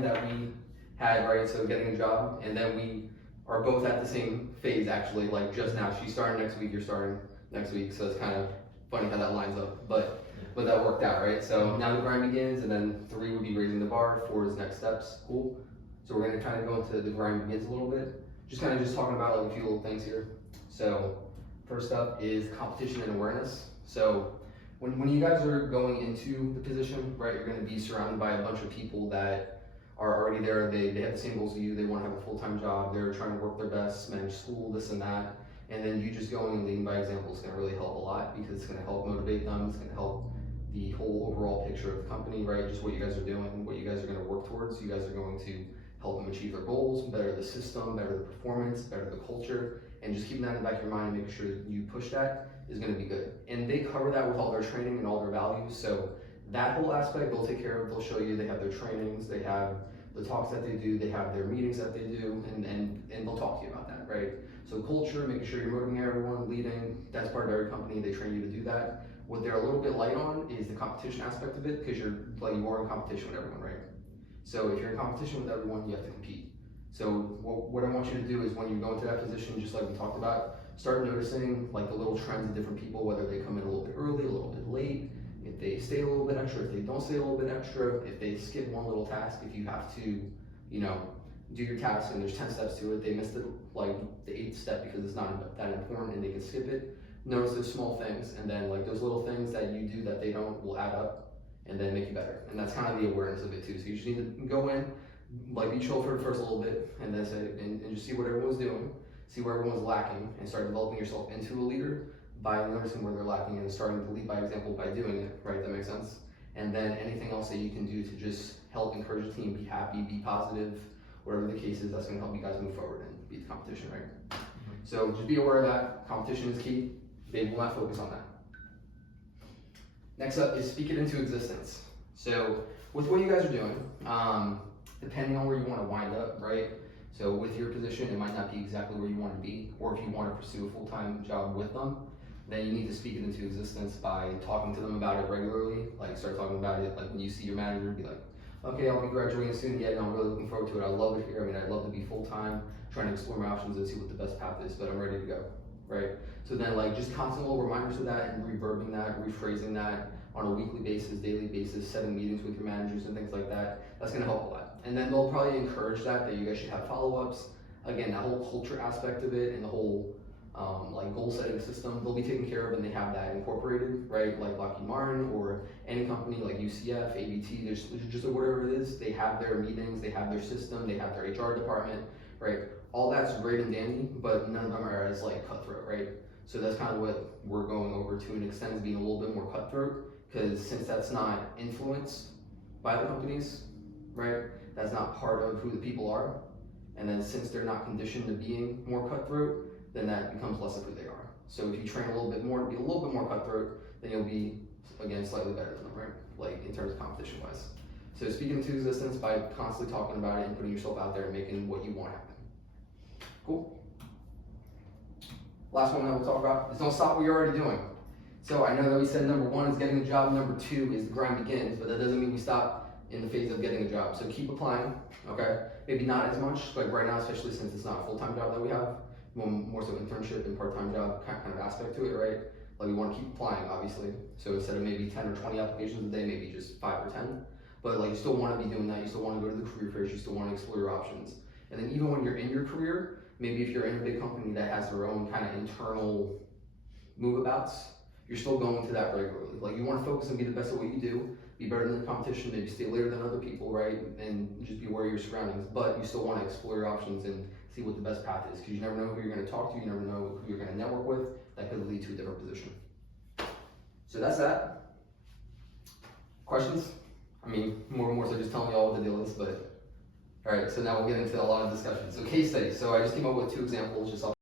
plan that we had, right? So getting a job, and then we are both at the same phase actually, like just now. She's starting next week, you're starting next week, so it's kind of funny how that lines up, but that worked out, right? So now the grind begins, and then 3 would be raising the bar, 4 is next steps. Cool. So we're gonna kind of go into the grind begins a little bit, just talking about like a few little things here. So first up is competition and awareness. So when you guys are going into the position, right, you're gonna be surrounded by a bunch of people that are already there. They have the same goals as you. They want to have a full-time job. They're trying to work their best, manage school, this and that. And then you just going and leading by example is going to really help a lot, because it's going to help motivate them. It's going to help the whole overall picture of the company, right? Just what you guys are doing, what you guys are going to work towards. You guys are going to help them achieve their goals, better the system, better the performance, better the culture, and just keeping that in the back of your mind and making sure that you push that is going to be good. And they cover that with all their training and all their values. So that whole aspect they'll take care of. They'll show you. They have their trainings, they have the talks that they do, they have their meetings that they do, and they'll talk to you about that, right? So culture, making sure you're motivating everyone, leading, that's part of every company. They train you to do that. What they're a little bit light on is the competition aspect of it, because you are in competition with everyone, right? So if you're in competition with everyone, you have to compete. So what I want you to do is, when you go into that position, just like we talked about, start noticing like the little trends of different people, whether they come in a little bit early, a little bit late, if they stay a little bit extra, if they don't stay a little bit extra, if they skip one little task, if you have to, do your task and there's 10 steps to it, they missed it, like the 8th step because it's not that important and they can skip it. Notice those small things, and then like those little things that you do that they don't will add up and then make you better. And that's kind of the awareness of it too. So you just need to go in, like be chill for the first little bit, and then say, and just see what everyone's doing, see where everyone's lacking, and start developing yourself into a leader by noticing where they're lacking and starting to lead by example by doing it, right? That makes sense. And then anything else that you can do to just help encourage the team, be happy, be positive, whatever the case is, that's gonna help you guys move forward and beat the competition, right? So just be aware of that. Competition is key. They will not focus on that. Next up is speak it into existence. So with what you guys are doing, depending on where you want to wind up, right? So with your position, it might not be exactly where you want to be, or if you want to pursue a full-time job with them, then you need to speak it into existence by talking to them about it regularly. Like start talking about it, like when you see your manager, be like, okay, I'll be graduating soon. Yeah, no, I'm really looking forward to it. I love it here. I mean, I'd love to be full-time, trying to explore my options and see what the best path is, but I'm ready to go, right? So then like just constant little reminders of that and reverbing that, rephrasing that on a weekly basis, daily basis, setting meetings with your managers and things like that. That's gonna help a lot. And then they'll probably encourage that you guys should have follow-ups. Again, that whole culture aspect of it and the whole like goal setting system, they'll be taken care of, and they have that incorporated, right? Like Lockheed Martin or any company like UCF, ABT, there's just whatever it is, they have their meetings, they have their system, they have their HR department, right? All that's great and dandy, but none of them are as like cutthroat, right? So that's kind of what we're going over to an extent, is being a little bit more cutthroat, because since that's not influenced by the companies, right? That's not part of who the people are. And then since they're not conditioned to being more cutthroat, then that becomes less of who they are. So if you train a little bit more to be a little bit more cutthroat, then you'll be, again, slightly better than them, right? Like in terms of competition wise. So speaking into existence by constantly talking about it and putting yourself out there and making what you want happen. Cool. Last one that we'll talk about is don't stop what you're already doing. So I know that we said number 1 is getting a job, number 2 is the grind begins, but that doesn't mean we stop in the phase of getting a job. So keep applying, okay? Maybe not as much, like right now, especially since it's not a full-time job that we have, more so internship and part-time job kind of aspect to it, right? Like we want to keep applying, obviously. So instead of maybe 10 or 20 applications a day, maybe just 5 or 10. But like you still want to be doing that. You still want to go to the career fairs. You still want to explore your options. And then even when you're in your career, maybe if you're in a big company that has their own kind of internal move-abouts, you're still going to that regularly. Like you want to focus and be the best at what you do, be better than the competition, maybe stay later than other people, right? And just be aware of your surroundings, but you still want to explore your options and see what the best path is, because you never know who you're going to talk to, you never know who you're going to network with, that could lead to a different position. So that's that. Questions? I mean, more so just telling you all what the deal is, but all right, so now we'll get into a lot of discussion. So case studies. So I just came up with 2 examples just off